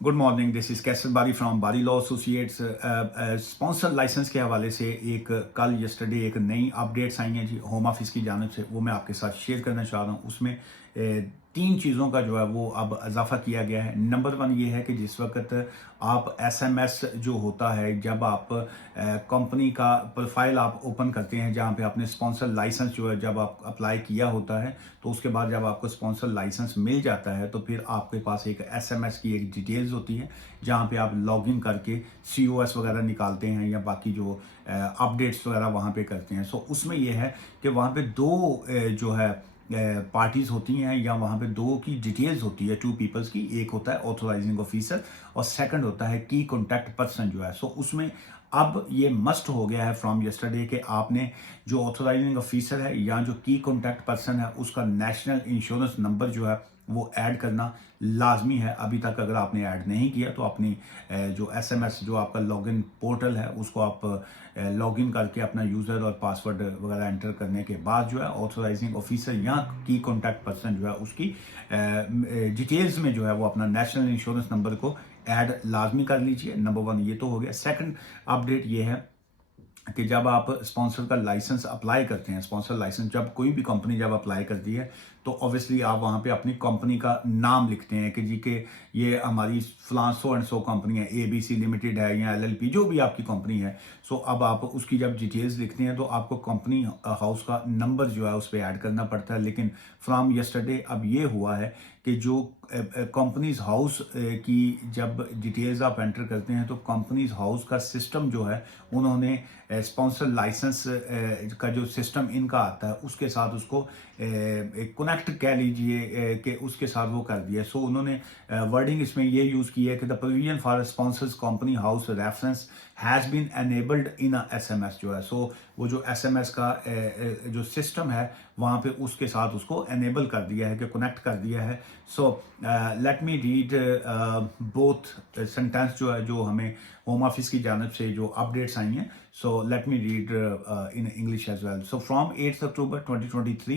Good morning, this is castle बारी from बारी law associates. Sponsor licence के हवाले से एक कल यस्टरडे एक नई अपडेट्स आई हैं जी होम ऑफिस की जानिब से, वो मैं आपके साथ शेयर करना चाह रहा हूँ। उसमें तीन चीज़ों का जो है वो अब इजाफा किया गया है। नंबर वन ये है कि जिस वक्त आप एसएमएस जो होता है, जब आप कंपनी का प्रोफाइल आप ओपन करते हैं जहाँ पे आपने स्पॉन्सर लाइसेंस जो है जब आप अप्लाई किया होता है, तो उसके बाद जब आपको स्पॉन्सर लाइसेंस मिल जाता है तो फिर आपके पास एक एसएमएस की एक डिटेल्स होती है जहाँ पे आप लॉगिन करके सीओएस वगैरह निकालते हैं या बाकी जो अपडेट्स वगैरह वहाँ पे करते हैं। सो उसमें यह है कि वहाँ पे दो जो है पार्टीज होती हैं या वहाँ पे दो की डिटेल्स होती है, टू पीपल्स की। एक होता है ऑथोराइजिंग ऑफिसर और सेकंड होता है की कॉन्टैक्ट पर्सन जो है। सो उसमें अब ये मस्ट हो गया है फ्रॉम यस्टरडे कि आपने जो ऑथोराइजिंग ऑफिसर है या जो की कॉन्टैक्ट पर्सन है उसका नेशनल इंश्योरेंस नंबर जो है वो ऐड करना लाजमी है। अभी तक अगर आपने ऐड नहीं किया तो अपनी जो एसएमएस जो आपका लॉगिन पोर्टल है उसको आप लॉगिन करके अपना यूज़र और पासवर्ड वगैरह एंटर करने के बाद जो है ऑथोराइजिंग ऑफिसर या की कॉन्टैक्ट पर्सन जो है उसकी डिटेल्स में जो है वो अपना नेशनल इंश्योरेंस नंबर को ऐड लाजमी कर लीजिए। नंबर वन ये तो हो गया। सेकंड अपडेट ये है कि जब आप स्पॉन्सर का लाइसेंस अप्लाई करते हैं, स्पॉन्सर लाइसेंस जब कोई भी कंपनी जब अप्लाई करती है तो ऑब्वियसली आप वहाँ पे अपनी कंपनी का नाम लिखते हैं कि जी के ये हमारी फलां सो एंड सो कंपनी है, एबीसी लिमिटेड है या एलएलपी जो भी आपकी कंपनी है। सो अब आप उसकी जब डिटेल्स लिखते हैं तो आपको कंपनी हाउस का नंबर जो है उस पर ऐड करना पड़ता है। लेकिन फ्रॉम यस्टरडे अब ये हुआ है कि जो कंपनीज हाउस की जब डिटेल्स आप एंटर करते हैं तो कंपनीज हाउस का सिस्टम जो है उन्होंने स्पॉन्सर लाइसेंस का जो सिस्टम इनका आता है उसके साथ उसको कनेक्ट कह लीजिए कि उसके साथ वो कर दिया। सो उन्होंने वर्डिंग इसमें ये यूज़ की है कि the provision for sponsors company house reference has been enabled in a SMS जो है। सो वो जो एसएमएस का जो सिस्टम है वहाँ पे उसके साथ उसको एनेबल कर दिया है कि कनेक्ट कर दिया है। So let me read both sentence जो है जो हमें होम ऑफिस की जानब से जो अपडेट्स आई हैं। So let me read in English as well. So from 8th October 2023,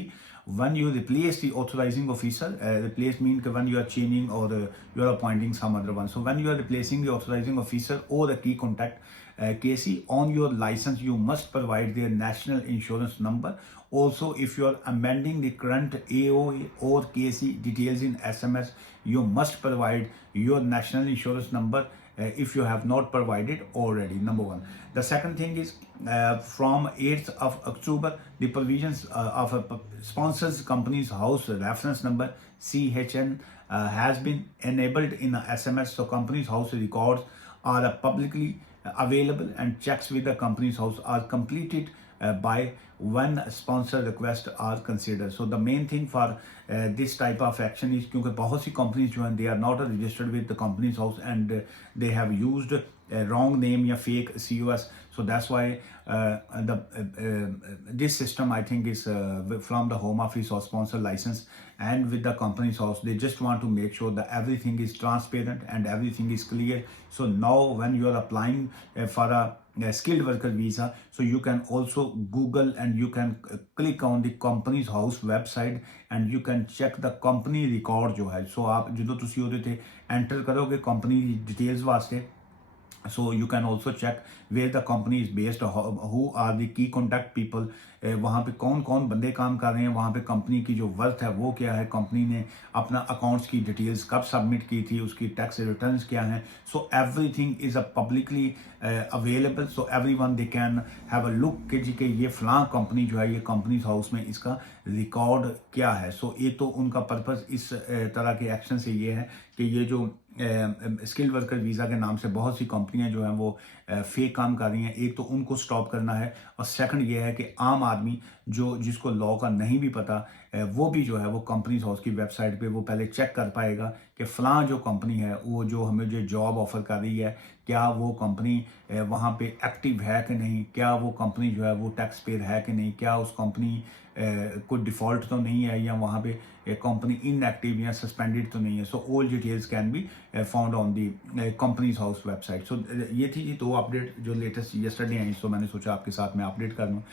when you replace the authorizing officer, replace means when you are changing or you are appointing some other one. So when you are replacing the authorizing officer or the key contact KC on your license, you must provide their national insurance number. Also, if you are amending the current AOA or KC details in SMS, you must provide your national insurance number if you have not provided already. Number one. The second thing is from 8th of October, the provisions of a sponsors company's house reference number CHN has been enabled in a SMS. So company's house records are publicly available and checks with the company's house are completed by when sponsor requests are considered. So the main thing for this type of action is क्योंकि बहुत सी companies जो हैं they are not registered with the company's house and they have used a wrong name या fake COS. So that's why this system I think is from the home office or sponsor license and with the company's house. They just want to make sure that everything is transparent and everything is clear. So now when you are applying for a skilled worker visa, so you can also Google and you can click on the company's house website and you can check the company record जो है। So आप जो तुसी ਉਹਦੇ ਤੇ enter करोगे company details वास्ते, so you can also check where the company is based, who are the key contact people, वहाँ पे कौन कौन बंदे काम कर रहे हैं, वहाँ पे कंपनी की जो वर्थ है वो क्या है, कंपनी ने अपना अकाउंट्स की डिटेल्स कब सबमिट की थी, उसकी टैक्स रिटर्न्स क्या हैं। So everything is a publicly available, so everyone they can have a look कि जी कि ये फ़लाँ कंपनी जो है ये कंपनीज हाउस में इसका रिकॉर्ड क्या है। सो ये तो उनका पर्पज़ इस तरह के एक्शन से ये है कि ये जो स्किल्ड वर्कर वीज़ा के नाम से बहुत सी कंपनियां जो हैं वो फेक काम कर रही हैं, एक तो उनको स्टॉप करना है और सेकंड ये है कि आम आदमी जो जिसको लॉ का नहीं भी पता वो भी जो है वो कंपनीज हाउस की वेबसाइट पे वो पहले चेक कर पाएगा कि फ़लाँ जो कंपनी है वो जो हमें जो जॉब ऑफ़र कर रही है क्या वो कंपनी वहाँ पे एक्टिव है कि नहीं, क्या वो कंपनी जो है वो टैक्स पेयर है कि नहीं, क्या उस कंपनी कोई डिफ़ॉल्ट तो नहीं है या वहाँ पे कंपनी इनएक्टिव या सस्पेंडेड तो नहीं है. So all details can be found on the companies house website. So ये थी जी 2 अपडेट जो लेटेस्ट यस्टरडे आई. सो मैंने सोचा आपके साथ मैं अपडेट कर दूँ.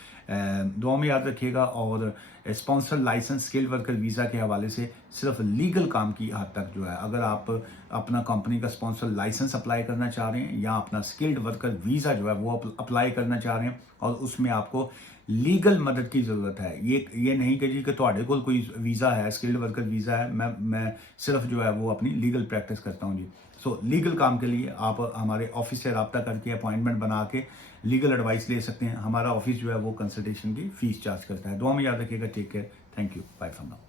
दुआ में याद रखिएगा. और sponsor licence skilled worker visa के हवाले से सिर्फ लीगल काम की हद तक जो है, अगर आप अपना कंपनी का स्पॉन्सर लाइसेंस अप्लाई करना चाह रहे हैं या अपना स्किल्ड वर्कर वीज़ा जो है वो अप्लाई करना चाह रहे हैं और उसमें आपको लीगल मदद की ज़रूरत है. ये नहीं कि जी कि ਤੁਹਾਡੇ ਕੋਲ कोई वीज़ा है, स्किल्ड वर्कर वीज़ा है, मैं सिर्फ जो है वो अपनी लीगल प्रैक्टिस करता हूँ जी. सो लीगल काम के लिए आप हमारे ऑफिस से रब्ता करके अपॉइंटमेंट बना के लीगल एडवाइस ले सकते हैं. हमारा ऑफिस जो है वो कंसल्टेशन की फ़ीस चार्ज करता है. दुआ में याद रखिएगा. Take care. Thank you. Bye from now.